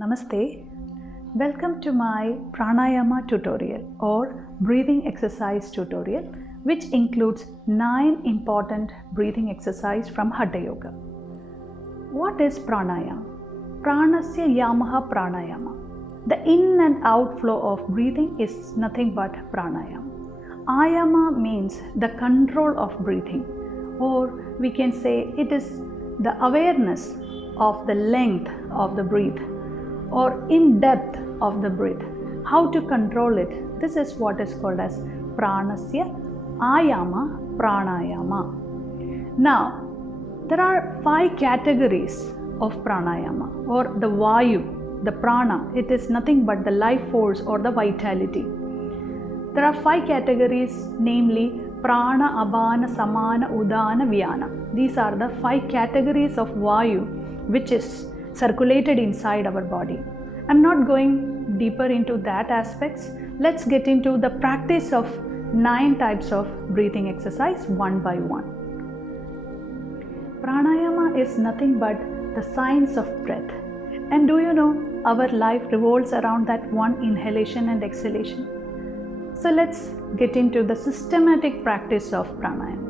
Namaste. Welcome to my Pranayama tutorial or breathing exercise tutorial, which includes 9 important breathing exercises from Hatha Yoga. What is pranayama? Pranasya yamaha pranayama. The in and out flow of breathing is nothing but pranayama. Ayama means the control of breathing, or we can say it is the awareness of the length of the breath or in depth of the breath, how to control it. This is what is called as pranasya ayama pranayama. Now, there are 5 categories of pranayama or the vayu, the prana. It is nothing but the life force or the vitality. There are 5 categories, namely prana, abana, samana, udana, vyana. These are the 5 categories of vayu which is circulated inside our body. I'm not going deeper into that aspects. Let's get into the practice of 9 types of breathing exercise one by one. Pranayama is nothing but the science of breath. And do you know, our life revolves around that one inhalation and exhalation. So let's get into the systematic practice of pranayama.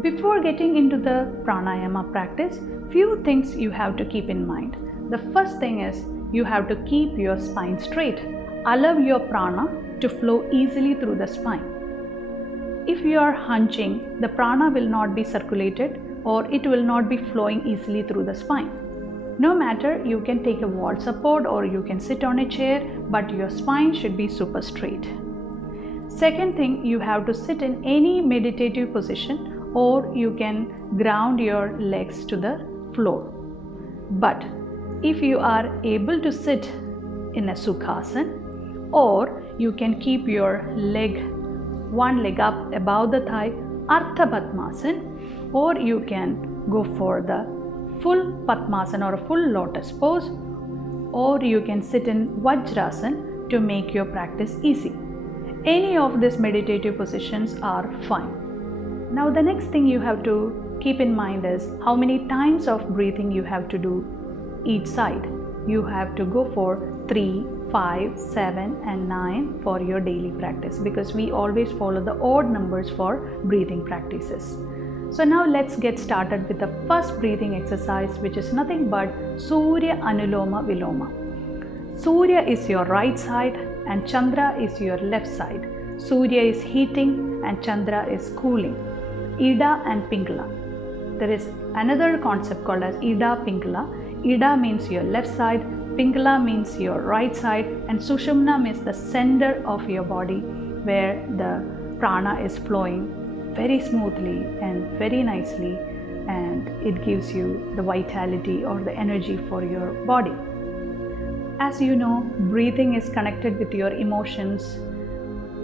Before getting into the pranayama practice, few things you have to keep in mind. The first thing is you have to keep your spine straight. Allow your prana to flow easily through the spine. If you are hunching, the prana will not be circulated or it will not be flowing easily through the spine. No matter, you can take a wall support or you can sit on a chair, but your spine should be super straight. Second thing, you have to sit in any meditative position or you can ground your legs to the floor. But if you are able to sit in a sukhasana, or you can keep your one leg up above the thigh, Ardha Padmasana, or you can go for the full Padmasana or a full lotus pose, or you can sit in Vajrasana to make your practice easy. Any of these meditative positions are fine. Now the next thing you have to keep in mind is how many times of breathing you have to do each side. You have to go for 3, 5, 7 and 9 for your daily practice, because we always follow the odd numbers for breathing practices. So now let's get started with the first breathing exercise, which is nothing but Surya Anuloma Viloma. Surya is your right side and Chandra is your left side. Surya is heating and Chandra is cooling. Ida and Pingala. There is another concept called as Ida Pingala. Ida means your left side, Pingala means your right side, and Sushumna means the center of your body where the prana is flowing very smoothly and very nicely, and it gives you the vitality or the energy for your body. As you know, breathing is connected with your emotions.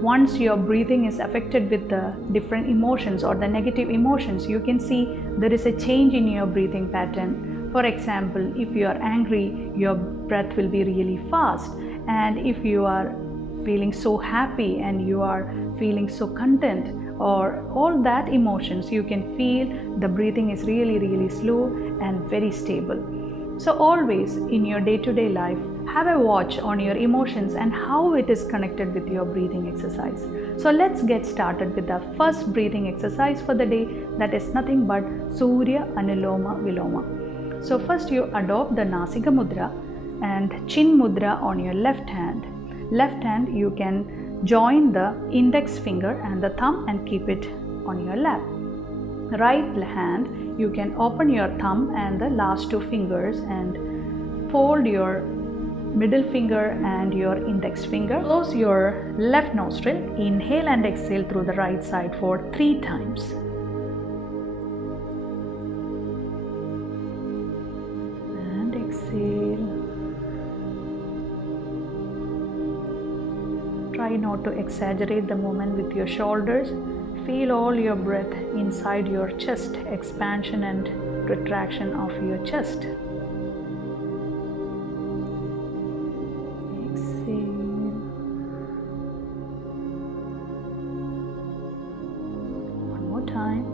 Once your breathing is affected with the different emotions or the negative emotions, you can see there is a change in your breathing pattern. For example, if you are angry, your breath will be really fast, and if you are feeling so happy and you are feeling so content, or all that emotions, you can feel the breathing is really slow and very stable. So always in your day-to-day life, have a watch on your emotions and how it is connected with your breathing exercise. So let's get started with the first breathing exercise for the day, that is nothing but Surya Anuloma Viloma. So first you adopt the Nasika Mudra and Chin Mudra on your left hand. Left hand you can join the index finger and the thumb and keep it on your lap. Right hand you can open your thumb and the last 2 fingers and fold your middle finger and your index finger. Close your left nostril, inhale and exhale through the right side for 3 times. And exhale. Try not to exaggerate the movement with your shoulders. Feel all your breath inside your chest, expansion and retraction of your chest. Exhale. One more time.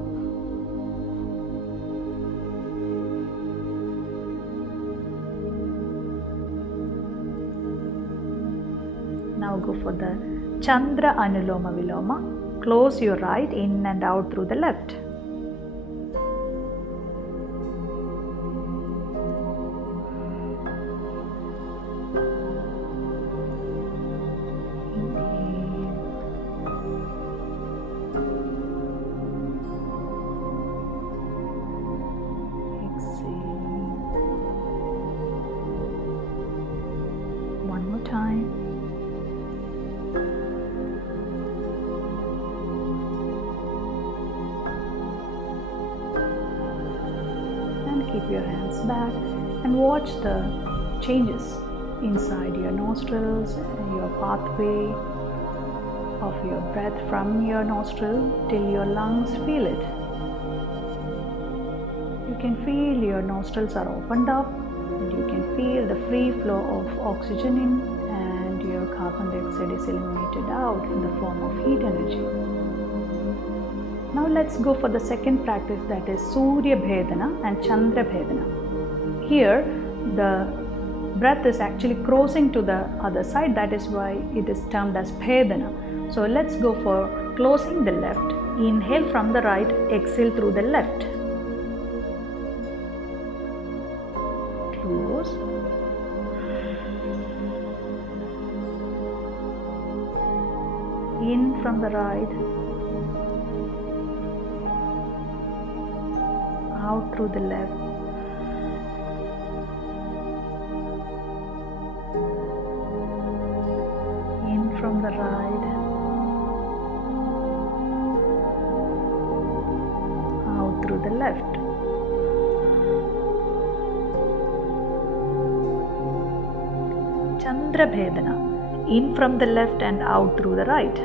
Now go for the Chandra Anuloma Viloma. Close your right in and out through the left. Keep your hands back and watch the changes inside your nostrils, your pathway of your breath from your nostril till your lungs. Feel it. You can feel your nostrils are opened up and you can feel the free flow of oxygen in, and your carbon dioxide is eliminated out in the form of heat energy. Now let's go for the second practice, that is Surya Bhedana and Chandra Bhedana. Here the breath is actually crossing to the other side, that is why it is termed as Bhedana. So let's go for closing the left. Inhale from the right, exhale through the left. Close. In from the right, out through the left. In from the right, out through the left. Chandra Bhedana. In from the left and out through the right.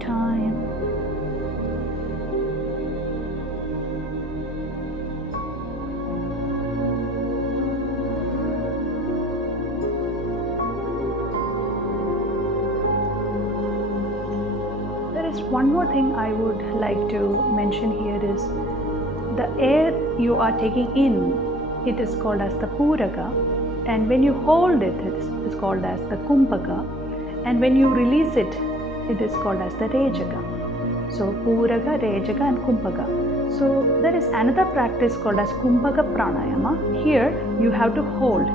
Time. There is one more thing I would like to mention here is the air you are taking in, it is called as the Puraka, and when you hold it, it is called as the Kumpaga, and when you release it, it is called as the Rejaka. So Puraka, Rejaka and Kumpaga. So there is another practice called as Kumbhaka Pranayama. Here you have to hold.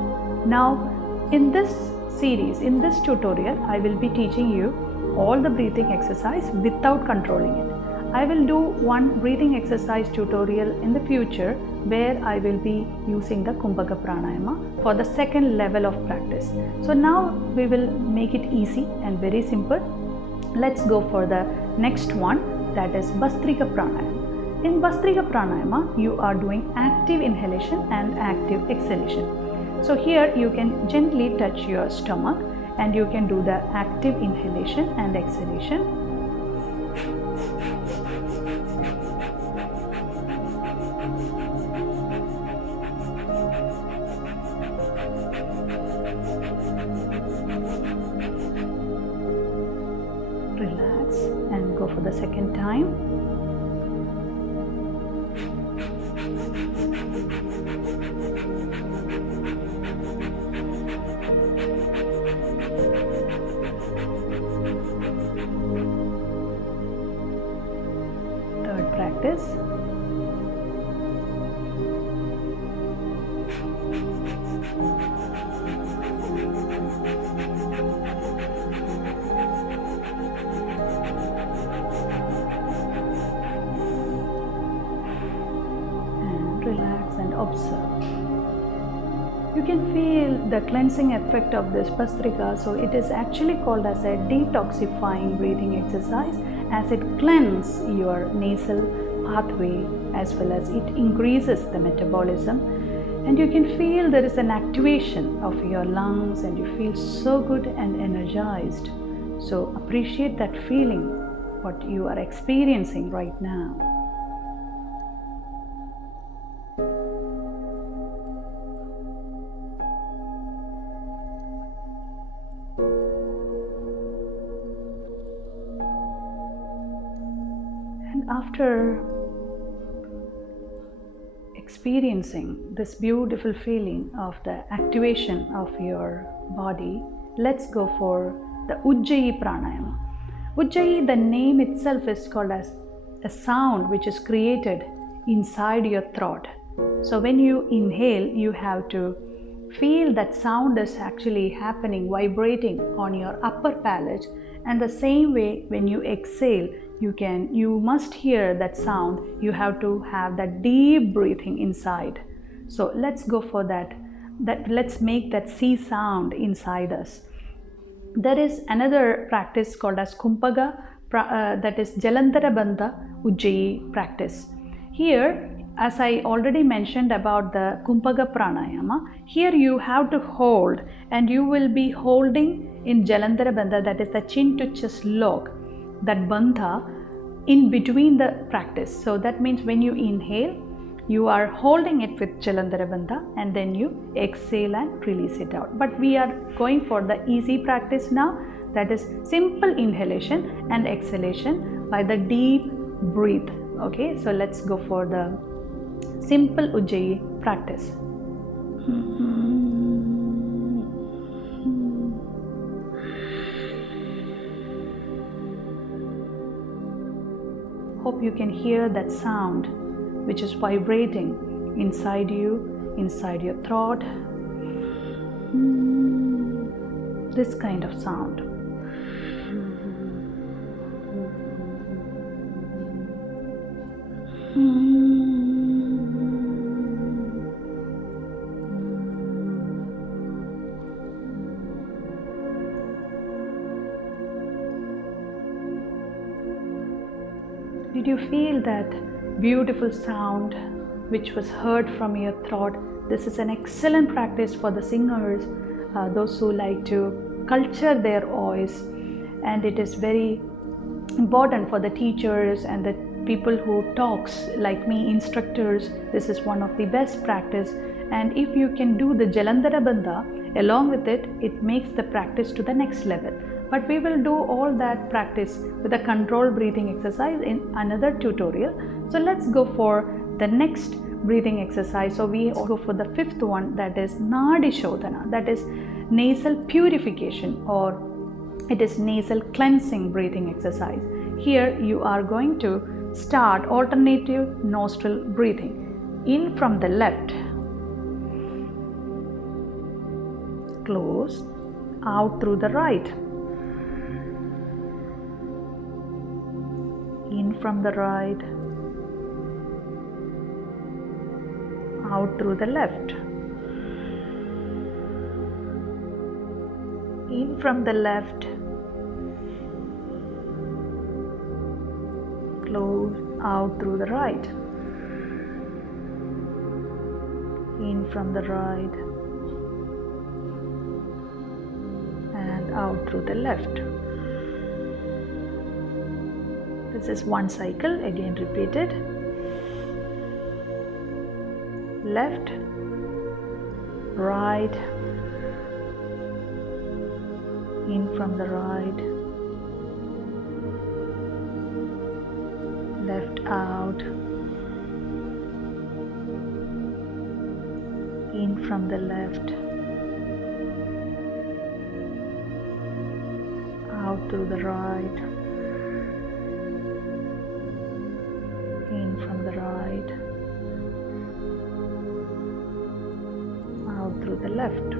Now in this series, in this tutorial, I will be teaching you all the breathing exercise without controlling it. I will do one breathing exercise tutorial in the future where I will be using the Kumbhaka Pranayama for the second level of practice. So now we will make it easy and very simple. Let's go for the next one, that is Bhastrika Pranayama. In Bhastrika Pranayama, you are doing active inhalation and active exhalation. So here you can gently touch your stomach and you can do the active inhalation and exhalation. Relax and go for the second time. Third practice. Relax and observe. You can feel the cleansing effect of this Bhastrika. So it is actually called as a detoxifying breathing exercise, as it cleanses your nasal pathway as well as it increases the metabolism, and you can feel there is an activation of your lungs and you feel so good and energized. So appreciate that feeling, what you are experiencing right now. after experiencing this beautiful feeling of the activation of your body, let's go for the Ujjayi Pranayama. Ujjayi, the name itself is called as a sound which is created inside your throat. So when you inhale, you have to feel that sound is actually happening, vibrating on your upper palate, and the same way when you exhale, you must hear that sound. You have to have that deep breathing inside. So let's go for that let's make that C sound inside us. There is another practice called as Kumpaga that is Jalandhara Bandha Ujjayi practice. Here, as I already mentioned about the Kumpaga Pranayama, here you have to hold, and you will be holding in Jalandhara Bandha, that is the chin to chest lock, that bandha in between the practice. So that means when you inhale, you are holding it with Jalandhara Bandha, and then you exhale and release it out. But we are going for the easy practice now, that is simple inhalation and exhalation by the deep breath. Okay, so let's go for the simple Ujjayi practice. Hope you can hear that sound which is vibrating inside you, inside your throat. This kind of sound. Did you feel that beautiful sound which was heard from your throat? This is an excellent practice for the singers, those who like to culture their voice, and it is very important for the teachers and the people who talks like me, instructors. This is one of the best practice, and if you can do the Jalandhara Bandha along with it, it makes the practice to the next level. But we will do all that practice with a controlled breathing exercise in another tutorial. So let's go for the next breathing exercise. So we go for the fifth one, that is Nadi Shodhana, that is nasal purification, or it is nasal cleansing breathing exercise. Here you are going to start alternative nostril breathing. In from the left, close, out through the right. In from the right, out through the left. In from the left, close, out through the right. In from the right and out through the left. This is one cycle, again repeated. Left, right, in from the right, left out, in from the left, out through the right, in from the right, out through the left.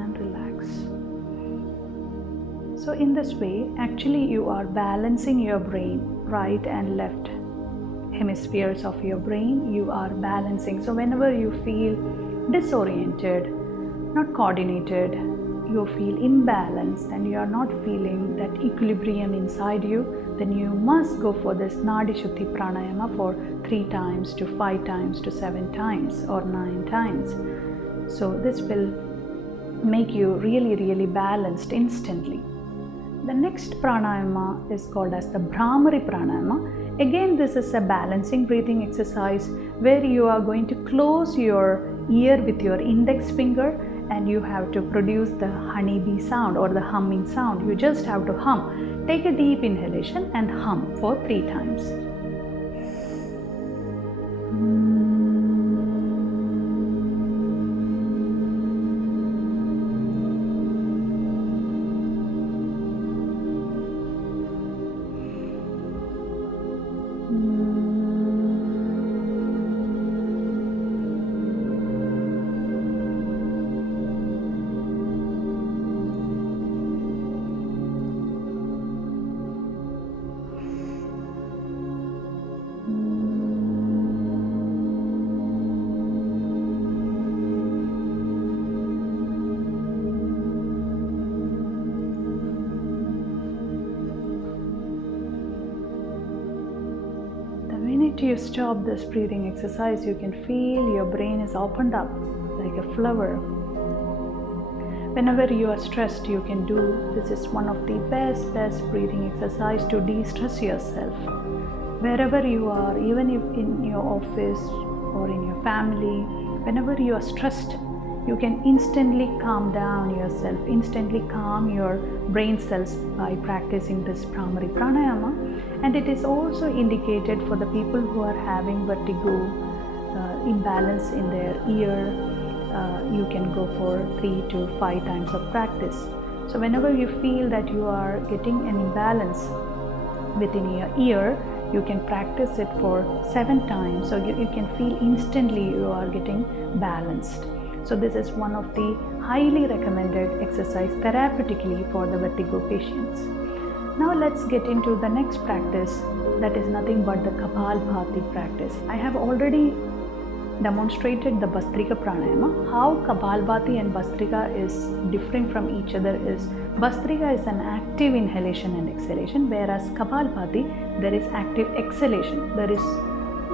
And relax. So in this way, actually you are balancing your brain, right and left hemispheres of your brain. You are balancing. So whenever you feel disoriented, not coordinated, you feel imbalanced and you are not feeling that equilibrium inside you, then you must go for this Nadi Shuddhi Pranayama for 3 times to 5 times to 7 times or 9 times. So this will make you really balanced instantly. The next pranayama is called as the Brahmary Pranayama. Again, this is a balancing breathing exercise where you are going to close your ear with your index finger and you have to produce the honeybee sound or the humming sound. You just have to hum. Take a deep inhalation and hum for 3 times. You stop this breathing exercise, you can feel your brain is opened up like a flower. Whenever you are stressed, you can do this. Is one of the best breathing exercise to de-stress yourself. Wherever you are, even if in your office or in your family, whenever you are stressed, you can instantly calm down yourself, instantly calm your brain cells by practicing this Brahmary Pranayama. And it is also indicated for the people who are having vertigo, imbalance in their ear. You can go for 3 to 5 times of practice. So whenever you feel that you are getting an imbalance within your ear, you can practice it for 7 times. So you can feel instantly you are getting balanced. So this is one of the highly recommended exercise therapeutically for the vertigo patients. Now let's get into the next practice, that is nothing but the Kapalbhati practice. I have already demonstrated the Bhastrika Pranayama. How Kapalbhati and Bhastrika is different from each other is, Bhastrika is an active inhalation and exhalation, whereas Kapalbhati, there is active exhalation. There is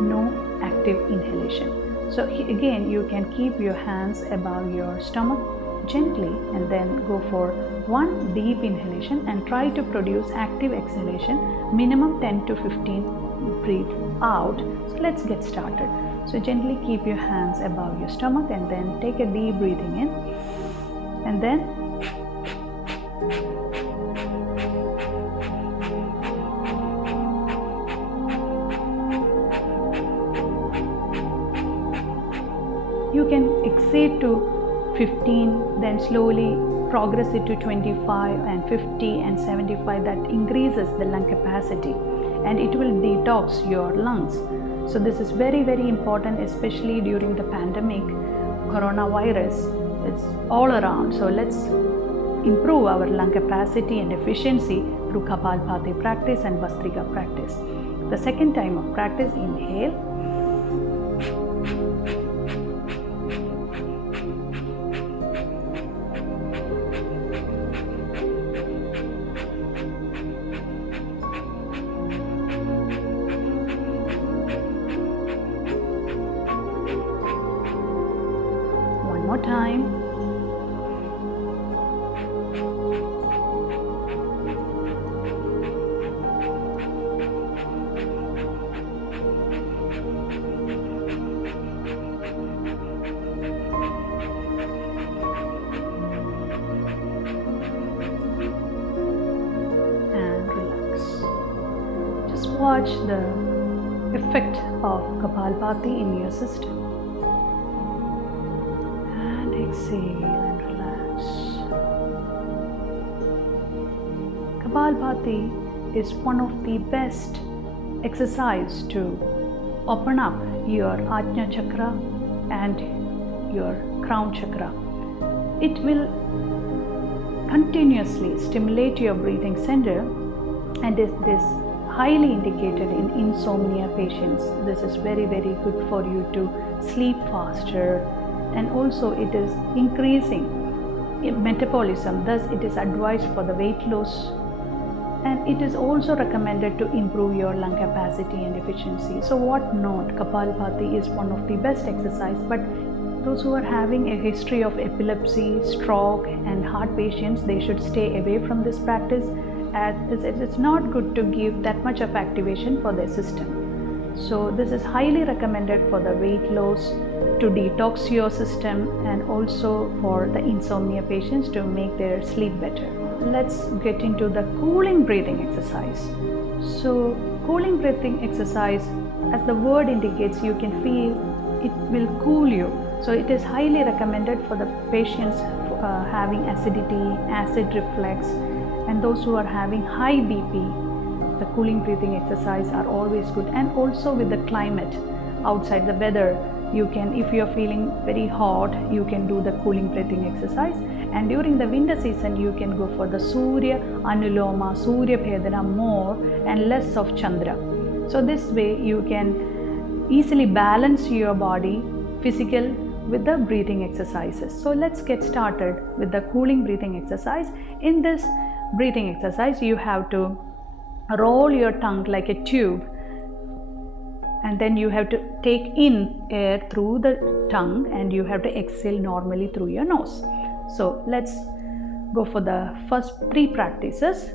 no active inhalation. So again, you can keep your hands above your stomach gently and then go for 1 deep inhalation and try to produce active exhalation, minimum 10 to 15 breathe out. So let's get started. So gently keep your hands above your stomach and then take a deep breathing in, and then you can exceed to 15, then slowly progress it to 25 and 50 and 75. That increases the lung capacity and it will detox your lungs. So this is very important, especially during the pandemic. Coronavirus is all around. So let's improve our lung capacity and efficiency through Kapalbhati practice and Bhastrika practice. The second time of practice, inhale. One more time. And relax. Just watch the effect of Kapalbhati in your system. Exhale and relax. Kapalbhati is one of the best exercise to open up your Ajna chakra and your crown chakra. It will continuously stimulate your breathing center, and it is highly indicated in insomnia patients. This is very good for you to sleep faster. And also it is increasing metabolism, thus it is advised for the weight loss, and it is also recommended to improve your lung capacity and efficiency. So what not, Kapalbhati is one of the best exercise, but those who are having a history of epilepsy, stroke and heart patients, they should stay away from this practice, as it's not good to give that much of activation for their system. So this is highly recommended for the weight loss, to detox your system, and also for the insomnia patients to make their sleep better. Let's get into the cooling breathing exercise. So cooling breathing exercise, as the word indicates, you can feel it will cool you. So it is highly recommended for the patients having acidity, acid reflux, and those who are having high BP. The cooling breathing exercise are always good. And also with the climate outside, the weather, you can, if you are feeling very hot, you can do the cooling breathing exercise. And during the winter season, you can go for the Surya Anuloma, Surya Bhedana more and less of Chandra. So this way you can easily balance your body, physical with the breathing exercises. So let's get started with the cooling breathing exercise. In this breathing exercise, you have to roll your tongue like a tube, and then you have to take in air through the tongue and you have to exhale normally through your nose. So let's go for the first 3 practices.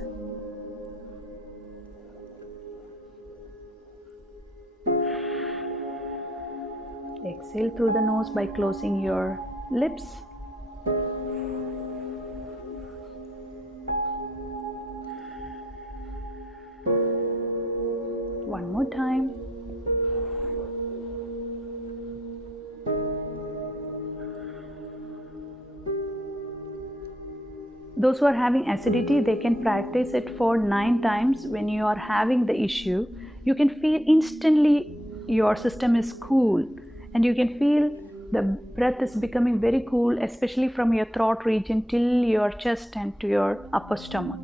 Exhale through the nose by closing your lips. One more time. Those who are having acidity, they can practice it for 9 times. When you are having the issue, you can feel instantly your system is cool, and you can feel the breath is becoming very cool, especially from your throat region till your chest and to your upper stomach.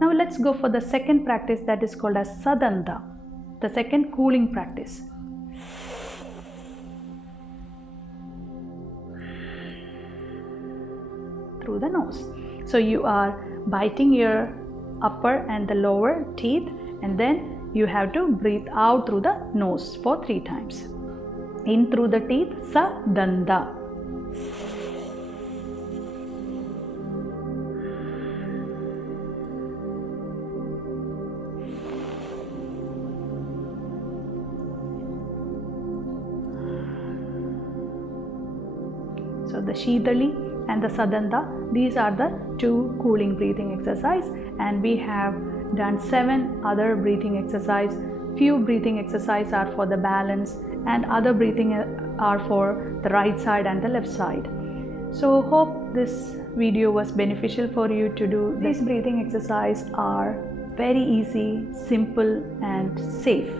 Now let's go for the second practice, that is called as Sadanda, the second cooling practice. Through the nose. So you are biting your upper and the lower teeth, and then you have to breathe out through the nose for 3 times. In through the teeth, Sadanda. So the Shidali and the Sadanda, these are the 2 cooling breathing exercise, and we have done 7 other breathing exercise. Few breathing exercise are for the balance, and other breathing are for the right side and the left side. So hope this video was beneficial for you to do. These breathing exercise are very easy, simple and safe.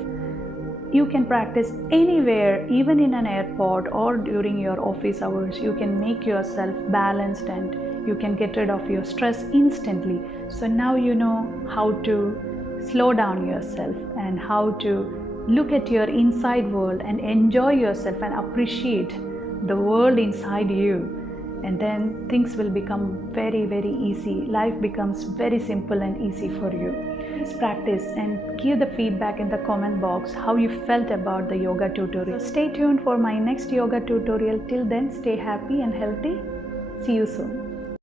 You can practice anywhere, even in an airport or during your office hours. You can make yourself balanced and you can get rid of your stress instantly. So now you know how to slow down yourself and how to look at your inside world and enjoy yourself and appreciate the world inside you. And then things will become very, very easy. Life becomes very simple and easy for you. Please practice and give the feedback in the comment box how you felt about the yoga tutorial. So stay tuned for my next yoga tutorial. Till then, stay happy and healthy. See you soon.